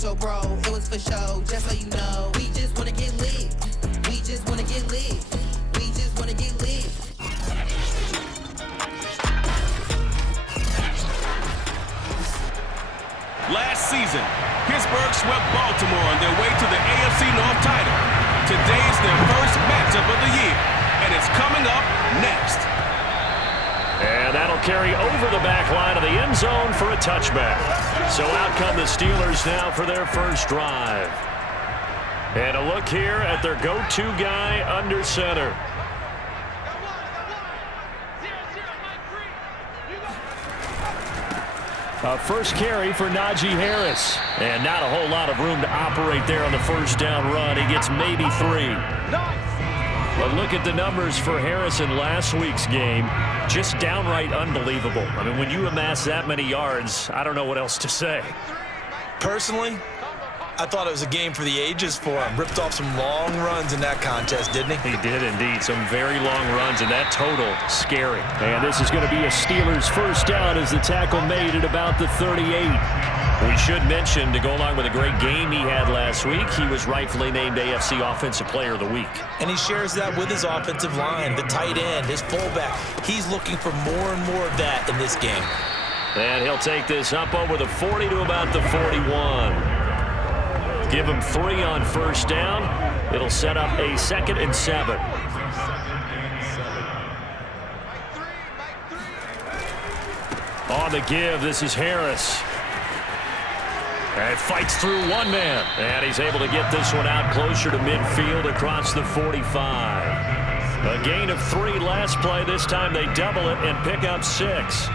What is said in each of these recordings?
mojo, bro. It was for show, just so you know. We just wanna get lit. We just wanna get lit. We just wanna get lit. Last season, Pittsburgh swept Baltimore on their way to the AFC North title. Today's their first matchup of the year, and it's coming up next. And that'll carry over the back line of the end zone for a touchback. So out come the Steelers now for their first drive. And a look here at their go-to guy under center. A first carry for Najee Harris. And not a whole lot of room to operate there on the first down run. He gets maybe 3. But look at the numbers for Harris in last week's game. Just downright unbelievable. I mean, when you amass that many yards, I don't know what else to say. Personally, I thought it was a game for the ages for him. Ripped off some long runs in that contest, didn't he? He did indeed. Some very long runs, and that total, scary. And this is going to be a Steelers first down as the tackle made at about the 38. We should mention, to go along with a great game he had last week, he was rightfully named AFC Offensive Player of the Week. And he shares that with his offensive line, the tight end, his fullback. He's looking for more and more of that in this game. And he'll take this up over the 40 to about the 41. Give him 3 on first down. It'll set up a 2nd and 7. On the give, this is Harris. And fights through one man. And he's able to get this one out closer to midfield across the 45. A gain of 3 last play. This time they double it and pick up 6.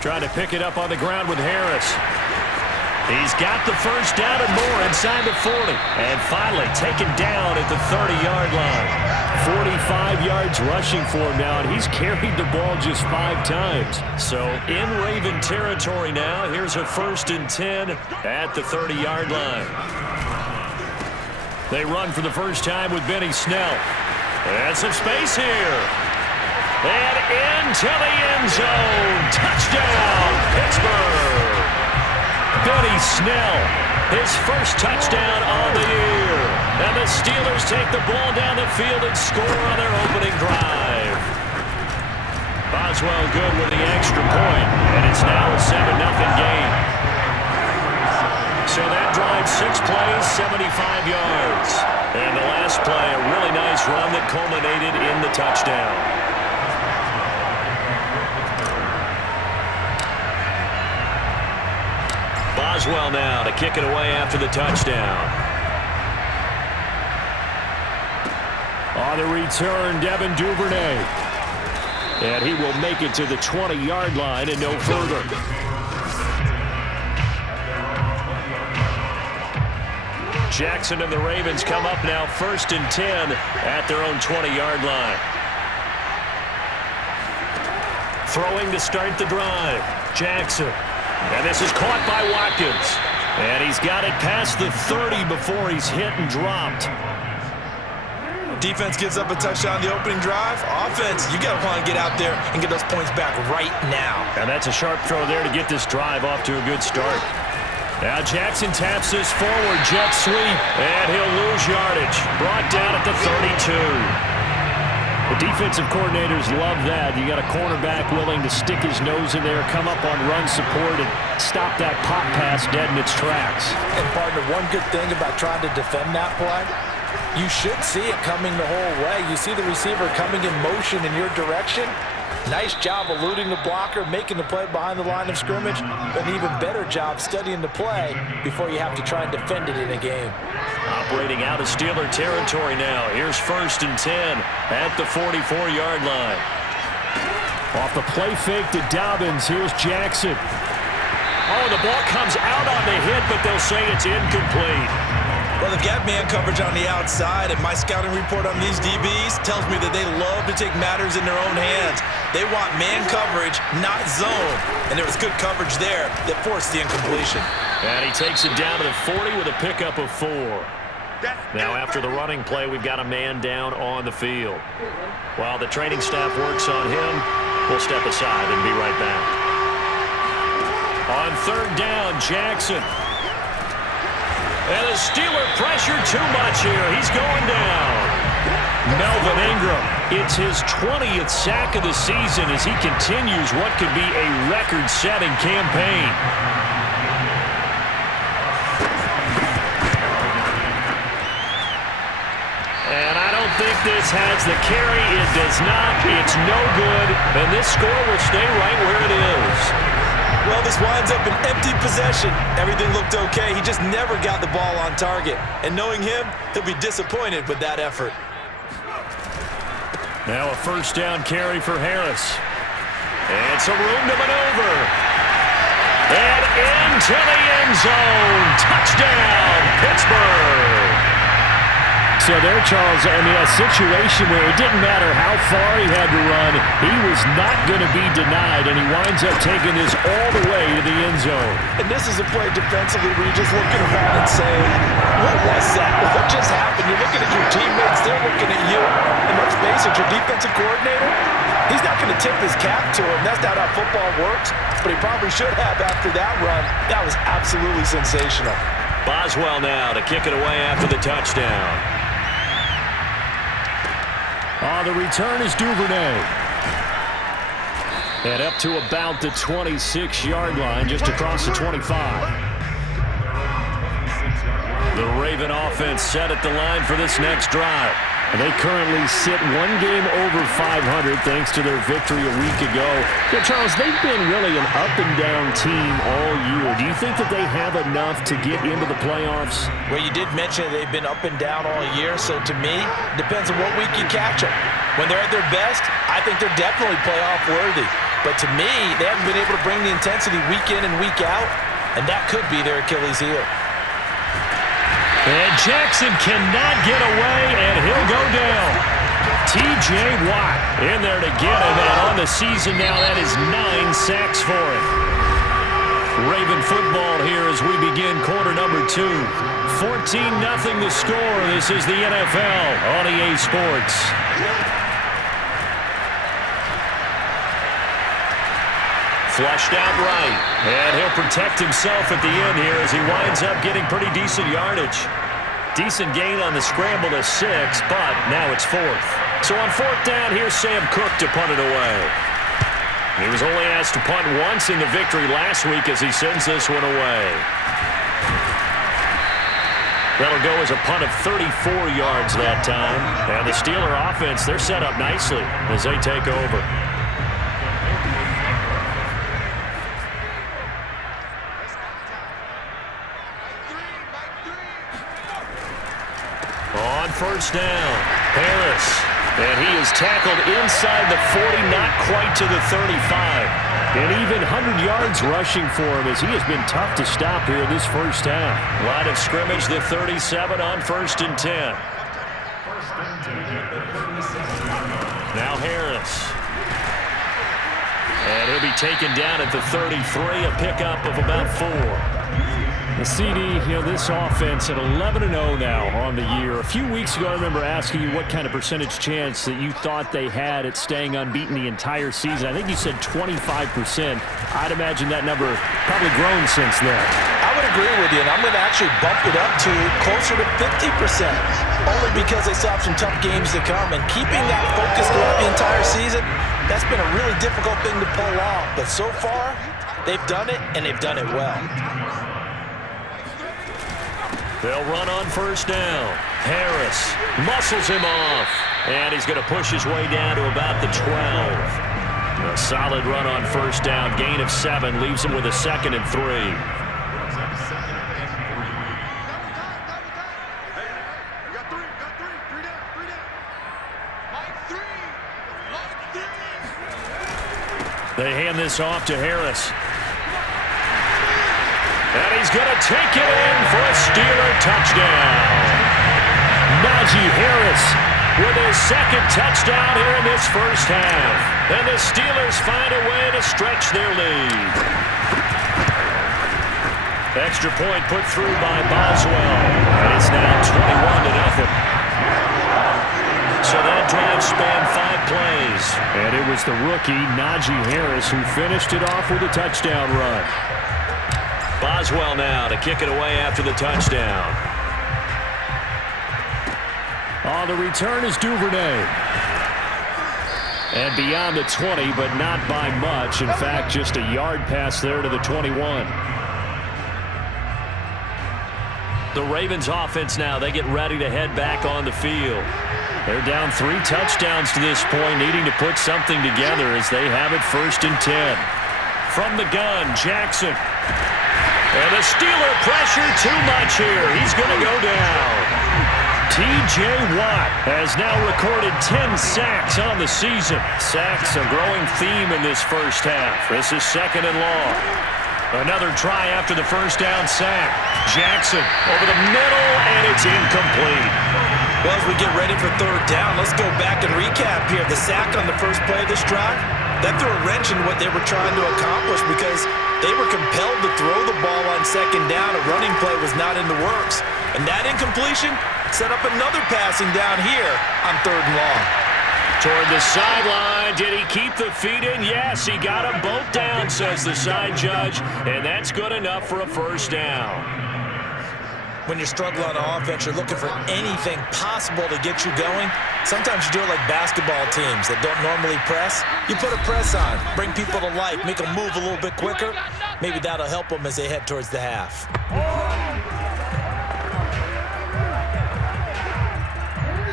Trying to pick it up on the ground with Harris. He's got the first down and more inside the 40. And finally taken down at the 30-yard line. 45 yards rushing for him now, and he's carried the ball just 5 times. So in Raven territory now. Here's a 1st and 10 at the 30-yard line. They run for the first time with Benny Snell. And some space here. And into the end zone. Touchdown, Pittsburgh. Benny Snell, his first touchdown on the year. And the Steelers take the ball down the field and score on their opening drive. Boswell good with the extra point, and it's now a 7-0 game. So that drive, 6 plays, 75 yards. And the last play, a really nice run that culminated in the touchdown. Boswell now to kick it away after the touchdown. On the return, Devin Duvernay. And he will make it to the 20-yard line and no further. Jackson and the Ravens come up now 1st and 10 at their own 20-yard line. Throwing to start the drive. Jackson. And this is caught by Watkins. And he's got it past the 30 before he's hit and dropped. Defense gives up a touchdown on the opening drive. Offense, you got to want to get out there and get those points back right now. And that's a sharp throw there to get this drive off to a good start. Now Jackson taps this forward, jet sweep, and he'll lose yardage. Brought down at the 32. The defensive coordinators love that. You got a cornerback willing to stick his nose in there, come up on run support, and stop that pop pass dead in its tracks. And, partner, one good thing about trying to defend that play, you should see it coming the whole way. You see the receiver coming in motion in your direction. Nice job eluding the blocker, making the play behind the line of scrimmage, but an even better job studying the play before you have to try and defend it in a game. Operating out of Steeler territory now. Here's 1st and 10 at the 44-yard line. Off the play fake to Dobbins. Here's Jackson. Oh, the ball comes out on the hit, but they'll say it's incomplete. Well, they've got man coverage on the outside, and my scouting report on these DBs tells me that they love to take matters in their own hands. They want man coverage, not zone. And there was good coverage there that forced the incompletion. And he takes it down to the 40 with a pickup of 4. Now after the running play, we've got a man down on the field. While the training staff works on him, We'll step aside and be right back. On third down, Jackson. And the Steeler pressure too much here. He's going down. Melvin Ingram, it's his 20th sack of the season as he continues what could be a record-setting campaign. And I don't think this has the carry. It does not. It's no good. And this score will stay right where it is. Well, this winds up an empty possession. Everything looked okay. He just never got the ball on target. And knowing him, he'll be disappointed with that effort. Now a first down carry for Harris. And some room to maneuver. And into the end zone. Touchdown, Pittsburgh. So there, Charles, I mean, a situation where it didn't matter how far he had to run, he was not going to be denied, and he winds up taking this all the way to the end zone. And this is a play defensively where you're just looking around and saying, what was that? What just happened? You're looking at your teammates, they're looking at you. And let's face it, your defensive coordinator, he's not going to tip his cap to him. That's not how football works, but he probably should have after that run. That was absolutely sensational. Boswell now to kick it away after the touchdown. The return is Duvernay. And up to about the 26-yard line, just across the 25. The Raven offense set at the line for this next drive. And they currently sit one game over 500 thanks to their victory a week ago. Yeah, Charles, they've been really an up-and-down team all year. Do you think that they have enough to get into the playoffs? Well, you did mention they've been up and down all year, so to me, it depends on what week you catch them. When they're at their best, I think they're definitely playoff-worthy. But to me, they haven't been able to bring the intensity week in and week out, and that could be their Achilles heel. And Jackson cannot get away, and he'll go down. T.J. Watt in there to get him, and on the season now, that is 9 sacks for him. Raven football here as we begin quarter number 2. 14-0 the score. This is the NFL on EA Sports. Flushed out right, and he'll protect himself at the end here as he winds up getting pretty decent yardage. Decent gain on the scramble to 6, but now it's 4th. So on 4th down, here's Sam Cook to punt it away. He was only asked to punt once in the victory last week as he sends this one away. That'll go as a punt of 34 yards that time. And the Steeler offense, they're set up nicely as they take over. On first down, Harris. And he is tackled inside the 40, not quite to the 35. And even 100 yards rushing for him as he has been tough to stop here this first half. Line of scrimmage, the 37 on 1st and 10. Now Harris. And he'll be taken down at the 33, a pickup of about 4. The CD, this offense at 11-0 now on the year. A few weeks ago, I remember asking you what kind of percentage chance that you thought they had at staying unbeaten the entire season. I think you said 25%. I'd imagine that number probably grown since then. I would agree with you, and I'm going to actually bump it up to closer to 50%, only because they still have some tough games to come. And keeping that focus throughout the entire season, that's been a really difficult thing to pull off. But so far, they've done it, and they've done it well. They'll run on first down. Harris muscles him off. And he's going to push his way down to about the 12. A solid run on first down. Gain of 7 leaves him with a 2nd and 3. They hand this off to Harris. And he's going to take it in for a Steeler touchdown. Najee Harris with his 2nd touchdown here in this first half. And the Steelers find a way to stretch their lead. Extra point put through by Boswell. And it's now 21-0. So that drive spanned 5 plays. And it was the rookie, Najee Harris, who finished it off with a touchdown run. Boswell now to kick it away after the touchdown. On the return is Duvernay. And beyond the 20, but not by much. In fact, just a yard pass there to the 21. The Ravens offense now, they get ready to head back on the field. They're down 3 touchdowns to this point, needing to put something together as they have it 1st and 10. From the gun, Jackson. And the Steeler pressure too much here. He's going to go down. T.J. Watt has now recorded 10 sacks on the season. Sacks a growing theme in this first half. This is 2nd and long. Another try after the first down sack. Jackson over the middle, and it's incomplete. Well, as we get ready for 3rd down, let's go back and recap here. The sack on the first play of this drive, that threw a wrench in what they were trying to accomplish because they were compelled to throw the ball on 2nd down. A running play was not in the works. And that incompletion set up another passing down here on 3rd and long. Toward the sideline. Did he keep the feet in? Yes, he got them both down, says the side judge. And that's good enough for a 1st down. When you're struggling on offense, you're looking for anything possible to get you going. Sometimes you do it like basketball teams that don't normally press. You put a press on, bring people to life, make them move a little bit quicker. Maybe that'll help them as they head towards the half.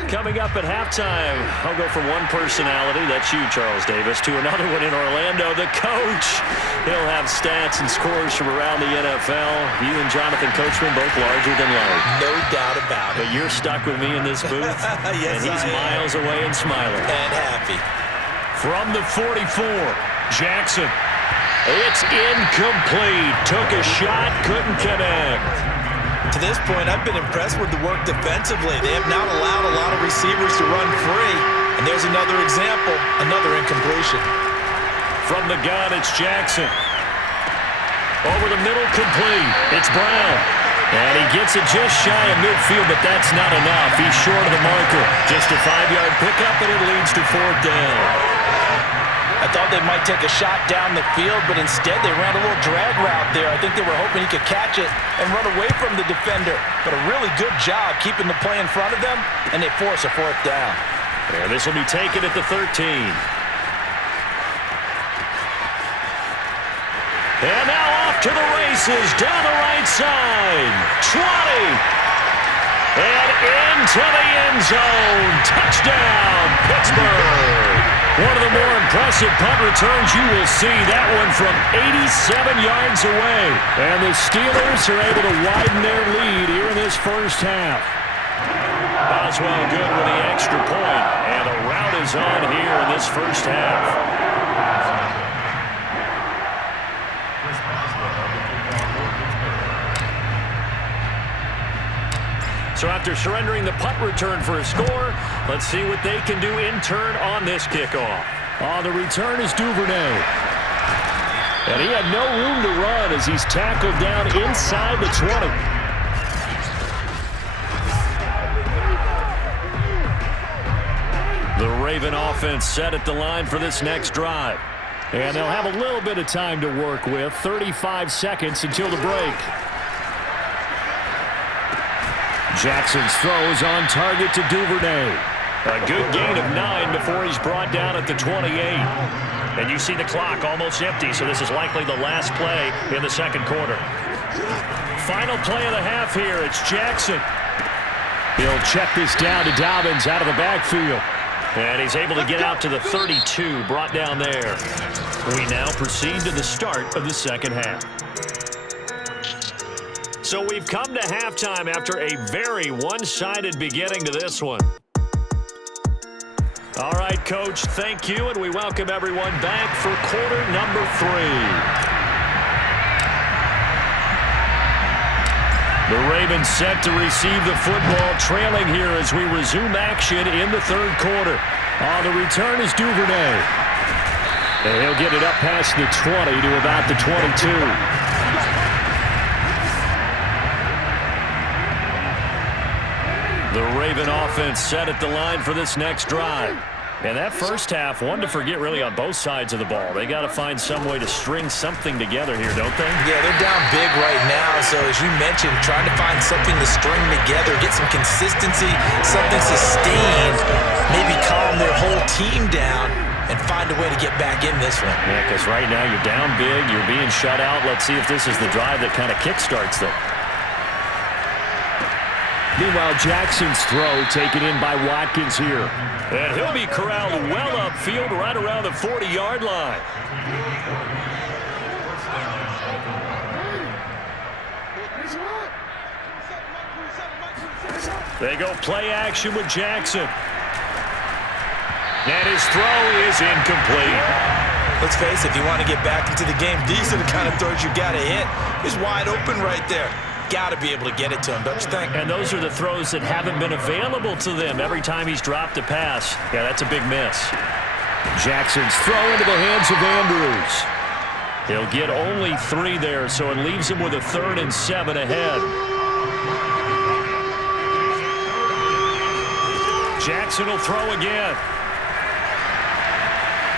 Coming up at halftime, I'll go from one personality, that's you, Charles Davis, to another one in Orlando, the coach. He'll have stats and scores from around the NFL. You and Jonathan Coachman both larger than life. No doubt about it. But you're stuck with me in this booth, yes, and he's miles away and smiling. And happy. From the 44, Jackson. It's incomplete. Took a shot, couldn't connect. To this point, I've been impressed with the work defensively. They have not allowed a lot of receivers to run free. And there's another example, another incompletion. From the gun, it's Jackson. Over the middle, complete. It's Brown. And he gets it just shy of midfield, but that's not enough. He's short of the marker. Just a 5-yard pickup, and it leads to 4th down. I thought they might take a shot down the field, but instead they ran a little drag route there. I think they were hoping he could catch it and run away from the defender. But a really good job keeping the play in front of them, and they force a 4th down. And this will be taken at the 13. And now off to the races, down the right side. 20. And into the end zone. Touchdown, Pittsburgh. One of the more impressive punt returns you will see. That one from 87 yards away. And the Steelers are able to widen their lead here in this first half. Boswell good with the extra point. And a rout is on here in this first half. So after surrendering the punt return for a score, let's see what they can do in turn on this kickoff. On the return is Duvernay. And he had no room to run as he's tackled down inside the 20. The Raven offense set at the line for this next drive. And they'll have a little bit of time to work with. 35 seconds until the break. Jackson's throw is on target to Duvernay. A good gain of 9 before he's brought down at the 28. And you see the clock almost empty, so this is likely the last play in the 2nd quarter. Final play of the half here. It's Jackson. He'll check this down to Dobbins out of the backfield. And he's able to get out to the 32, brought down there. We now proceed to the start of the 2nd half. So we've come to halftime after a very one-sided beginning to this one. All right, Coach, thank you, and we welcome everyone back for quarter number 3. The Ravens set to receive the football, trailing here as we resume action in the 3rd quarter. On the return is Duvernay. And he'll get it up past the 20 to about the 22. The Raven offense set at the line for this next drive. And that first half, one to forget really on both sides of the ball. They got to find some way to string something together here, don't they? Yeah, they're down big right now. So as you mentioned, trying to find something to string together, get some consistency, something sustained, maybe calm their whole team down and find a way to get back in this one. Yeah, because right now you're down big, you're being shut out. Let's see if this is the drive that kind of kickstarts them. Meanwhile, Jackson's throw taken in by Watkins here. And he'll be corralled well upfield right around the 40-yard line. They go play action with Jackson. And his throw is incomplete. Let's face it, if you want to get back into the game, these are the kind of throws you got to hit. He's wide open right there. Got to be able to get it to him, don't you think? And those are the throws that haven't been available to them every time he's dropped a pass. Yeah, that's a big miss. Jackson's throw into the hands of Andrews. He'll get only 3 there, so it leaves him with a 3rd and 7 ahead. Jackson will throw again.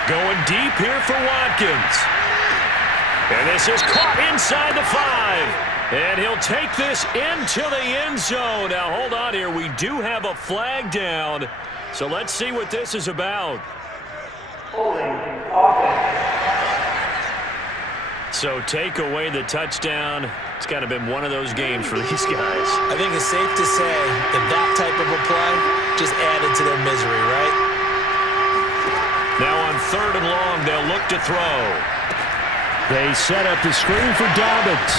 Going deep here for Watkins. And this is caught inside the 5. And he'll take this into the end zone. Now, hold on here. We do have a flag down. So let's see what this is about. So take away the touchdown. It's kind of been one of those games for these guys. I think it's safe to say that type of a play just added to their misery, right? Now on 3rd and long, they'll look to throw. They set up the screen for Dobbins.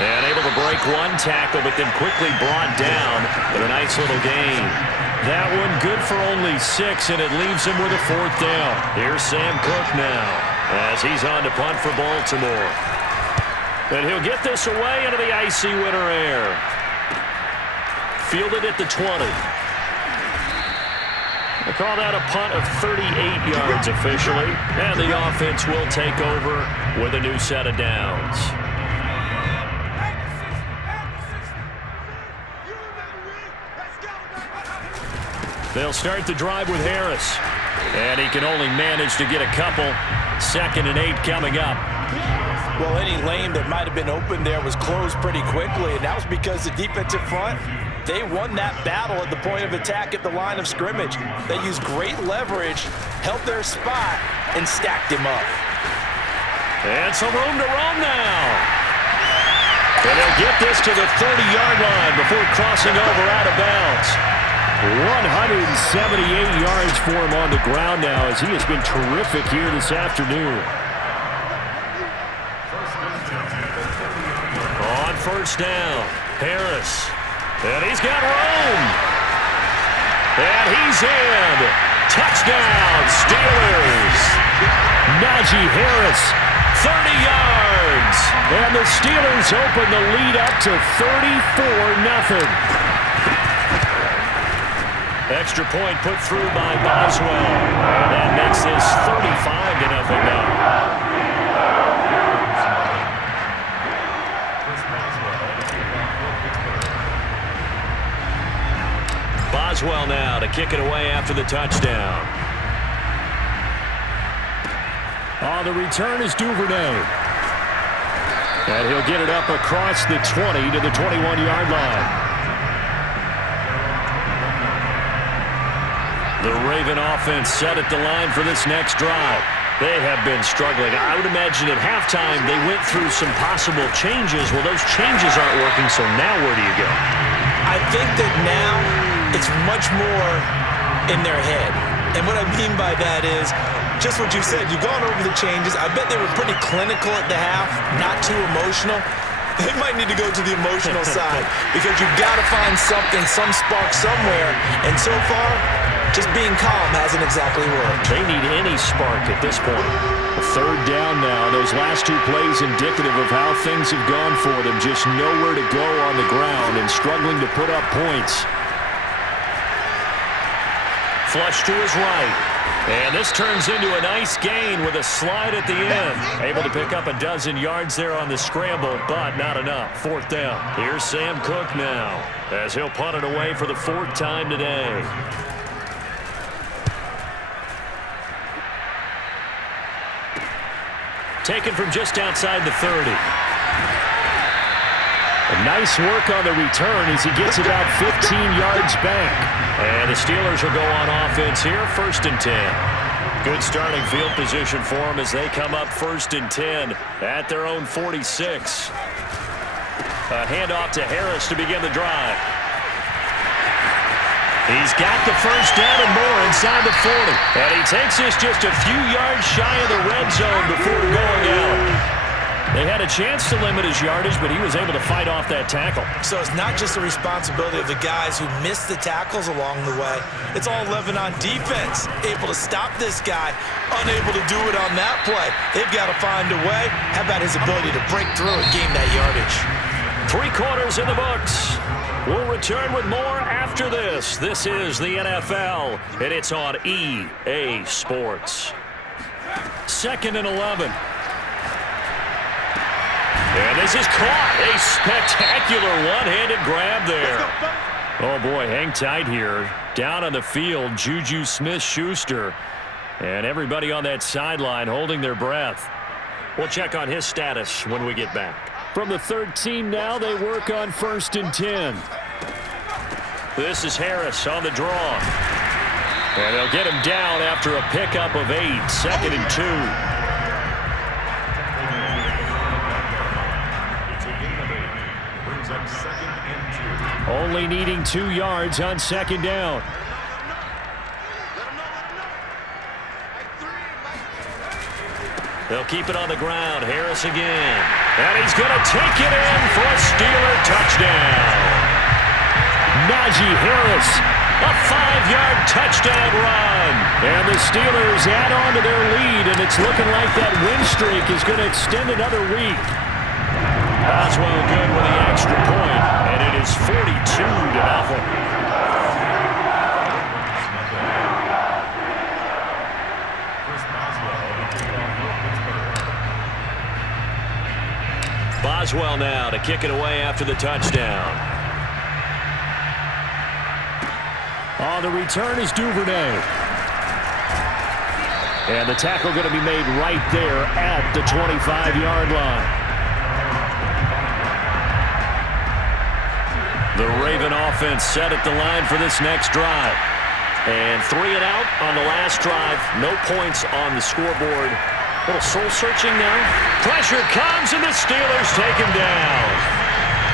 And able to break one tackle, but then quickly brought down with a nice little gain. That one good for only 6, and it leaves him with a 4th down. Here's Sam Cook now as he's on to punt for Baltimore. And he'll get this away into the icy winter air. Fielded at the 20. They call that a punt of 38 yards officially. And the offense will take over with a new set of downs. They'll start the drive with Harris. And he can only manage to get a couple. 2nd and 8 coming up. Well, any lane that might have been open there was closed pretty quickly, and that was because the defensive front, they won that battle at the point of attack at the line of scrimmage. They used great leverage, held their spot, and stacked him up. And some room to roam now. And they'll get this to the 30-yard line before crossing over out of bounds. 178 yards for him on the ground now as he has been terrific here this afternoon. On 1st down, Harris. And he's got room. And he's in. Touchdown, Steelers. Najee Harris, 30 yards. and the Steelers open the lead up to 34-0. Extra point put through by Boswell. And that makes this 35-0 now. Boswell now to kick it away after the touchdown. On the return is Duvernay. And he'll get it up across the 20 to the 21-yard line. The Raven offense set at the line for this next drive. They have been struggling. I would imagine at halftime they went through some possible changes. Well, those changes aren't working, so now where do you go? I think that now it's much more in their head. And what I mean by that is just what you said. You've gone over the changes. I bet they were pretty clinical at the half, not too emotional. They might need to go to the emotional side because you've got to find something, some spark somewhere. And so far, just being calm hasn't exactly worked. They need any spark at this point. A third down now. Those last two plays indicative of how things have gone for them. Just nowhere to go on the ground and struggling to put up points. Flush to his right. And this turns into a nice gain with a slide at the end. Able to pick up a dozen yards there on the scramble, but not enough. 4th down. Here's Sam Cook now, as he'll punt it away for the 4th time today. Taken from just outside the 30. Nice work on the return as he gets about 15 yards back. And the Steelers will go on offense here, 1st and 10. Good starting field position for them as they come up 1st and 10 at their own 46. A handoff to Harris to begin the drive. He's got the 1st down and more inside the 40. And he takes this just a few yards shy of the red zone before going out. They had a chance to limit his yardage, but he was able to fight off that tackle. So it's not just the responsibility of the guys who missed the tackles along the way. It's all 11 on defense, able to stop this guy, unable to do it on that play. They've got to find a way. How about his ability to break through and gain that yardage? 3 quarters in the books. We'll return with more after this. This is the NFL, and it's on EA Sports. 2nd and 11. And this is caught. A spectacular one-handed grab there. Oh, boy, hang tight here. Down on the field, Juju Smith-Schuster. And everybody on that sideline holding their breath. We'll check on his status when we get back. From the 13 now, they work on 1st and 10. This is Harris on the draw. And they'll get him down after a pickup of 8. 2nd and 2. Only needing 2 yards on 2nd down. They'll keep it on the ground. Harris again. And he's going to take it in for a Steeler touchdown. Najee Harris, a 5-yard touchdown run. And the Steelers add on to their lead, and it's looking like that win streak is going to extend another week. Boswell good with the extra point, and it is 42-0. Boswell now to kick it away after the touchdown. On the return is Duvernay. And the tackle going to be made right there at the 25-yard line. The Raven offense set at the line for this next drive. And 3 and out on the last drive. No points on the scoreboard. A little soul-searching now. Pressure comes, and the Steelers take him down.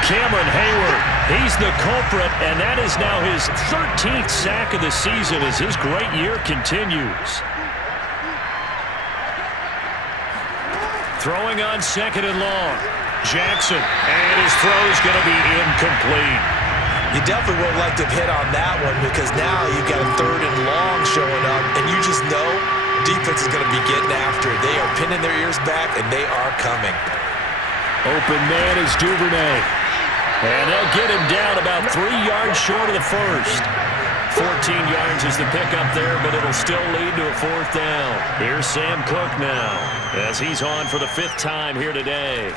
Cameron Hayward, he's the culprit, and that is now his 13th sack of the season as his great year continues. Throwing on 2nd and long. Jackson, and his throw's going to be incomplete. You definitely would like to have hit on that one because now you've got a 3rd and long showing up, and you just know defense is going to be getting after it. They are pinning their ears back, and they are coming. Open man is Duvernay. And they'll get him down about 3 yards short of the first. 14 yards is the pickup there, but it'll still lead to a 4th down. Here's Sam Cook now as he's on for the 5th time here today.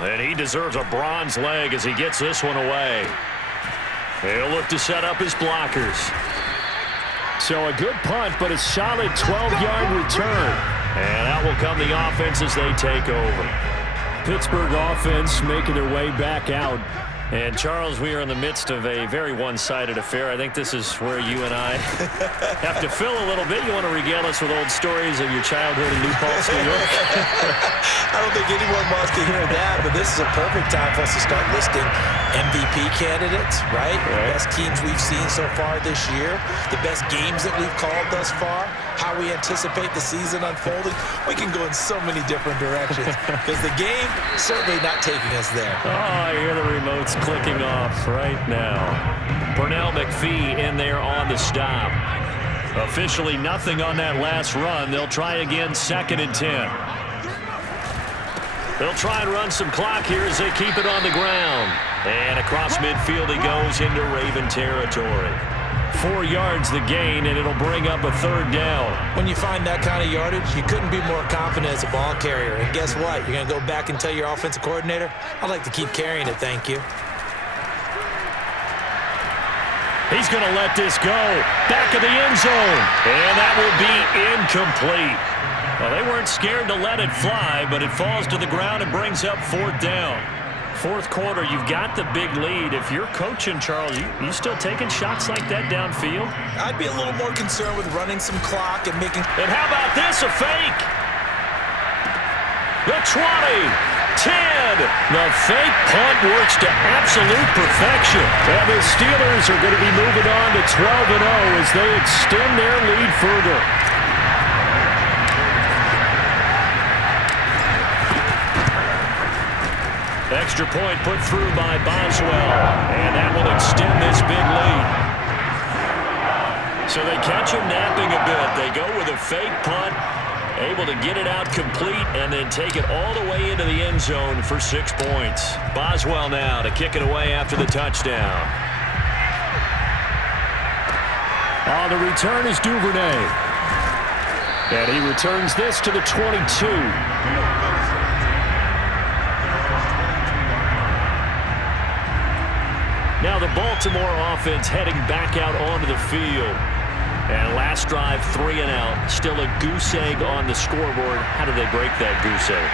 And he deserves a bronze leg as he gets this one away. He'll look to set up his blockers. So a good punt, but a solid 12-yard return. And out will come the offense as they take over. Pittsburgh offense making their way back out. And, Charles, we are in the midst of a very one-sided affair. I think this is where you and I have to fill a little bit. You want to regale us with old stories of your childhood in New Paltz, New York? I don't think anyone wants to hear that, but this is a perfect time for us to start listing MVP candidates, right? The best teams we've seen so far this year, the best games that we've called thus far, how we anticipate the season unfolding. We can go in so many different directions because the game certainly not taking us there. Oh, I hear the remotes clicking off right now. Pernell McPhee in there on the stop. Officially nothing on that last run. They'll try again, 2nd and 10. They'll try and run some clock here as they keep it on the ground. And across midfield he goes into Raven territory. 4 yards the gain, and it'll bring up a 3rd down. When you find that kind of yardage, you couldn't be more confident as a ball carrier. And guess what? You're going to go back and tell your offensive coordinator, I'd like to keep carrying it, thank you. He's going to let this go. Back of the end zone. And that will be incomplete. Well, they weren't scared to let it fly, but it falls to the ground and brings up 4th down. 4th quarter, you've got the big lead. If you're coaching, Charles, you still taking shots like that downfield? I'd be a little more concerned with running some clock and making... And how about this, a fake? The 20, 10. The fake punt works to absolute perfection. And the Steelers are going to be moving on to 12-0 as they extend their lead further. Extra point put through by Boswell, and that will extend this big lead. So they catch him napping a bit. They go with a fake punt, able to get it out complete, and then take it all the way into the end zone for 6 points. Boswell now to kick it away after the touchdown. On the return is Duvernay. And he returns this to the 22. Now the Baltimore offense heading back out onto the field. And last drive, 3 and out. Still a goose egg on the scoreboard. How do they break that goose egg?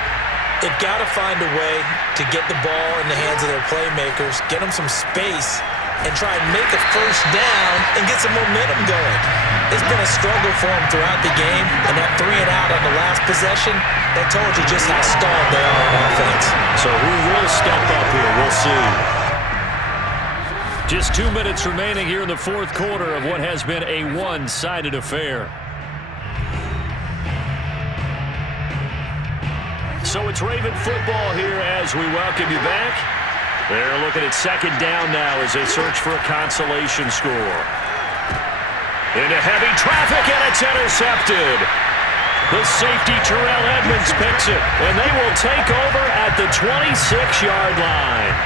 They've got to find a way to get the ball in the hands of their playmakers, get them some space, and try and make a first down and get some momentum going. It's been a struggle for them throughout the game, and that 3 and out on the last possession, that told you just how stalled they are on offense. So who will step up here? We'll see. Just 2 minutes remaining here in the 4th quarter of what has been a one-sided affair. So it's Raven football here as we welcome you back. They're looking at 2nd down now as they search for a consolation score. Into heavy traffic, and it's intercepted. The safety, Terrell Edmonds, picks it, and they will take over at the 26-yard line.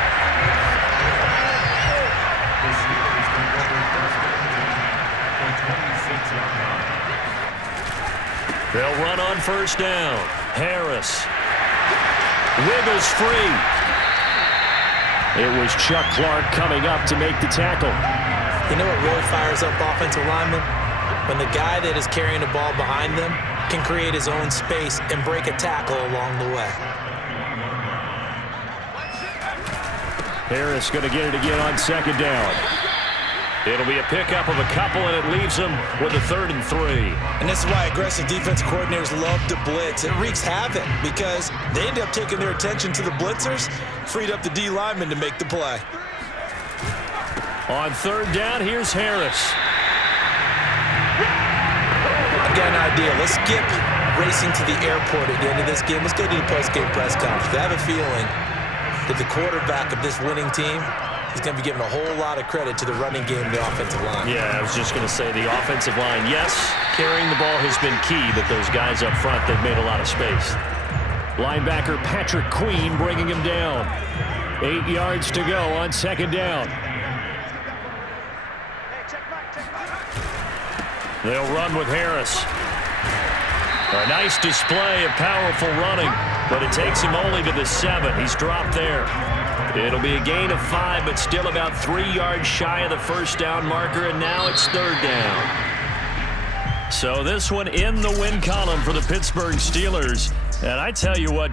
They'll run on 1st down. Harris wiggles free. It was Chuck Clark coming up to make the tackle. You know what really fires up offensive linemen? When the guy that is carrying the ball behind them can create his own space and break a tackle along the way. Harris going to get it again on 2nd down. It'll be a pickup of a couple, and it leaves them with a 3rd and 3. And this is why aggressive defense coordinators love to blitz. It wreaks havoc because they end up taking their attention to the blitzers, freed up the D lineman to make the play. On 3rd down, here's Harris. I've got an idea. Let's skip racing to the airport at the end of this game. Let's go to the post-game press conference. I have a feeling that the quarterback of this winning team is going to be given a whole lot of credit to the running game and the offensive line. Yeah, I was just going to say the offensive line, yes, carrying the ball has been key, but those guys up front, they've made a lot of space. Linebacker Patrick Queen bringing him down. 8 yards to go on 2nd down. They'll run with Harris. A nice display of powerful running, but it takes him only to the 7. He's dropped there. It'll be a gain of 5, but still about 3 yards shy of the 1st down marker, and now it's 3rd down. So this one in the win column for the Pittsburgh Steelers. And I tell you what,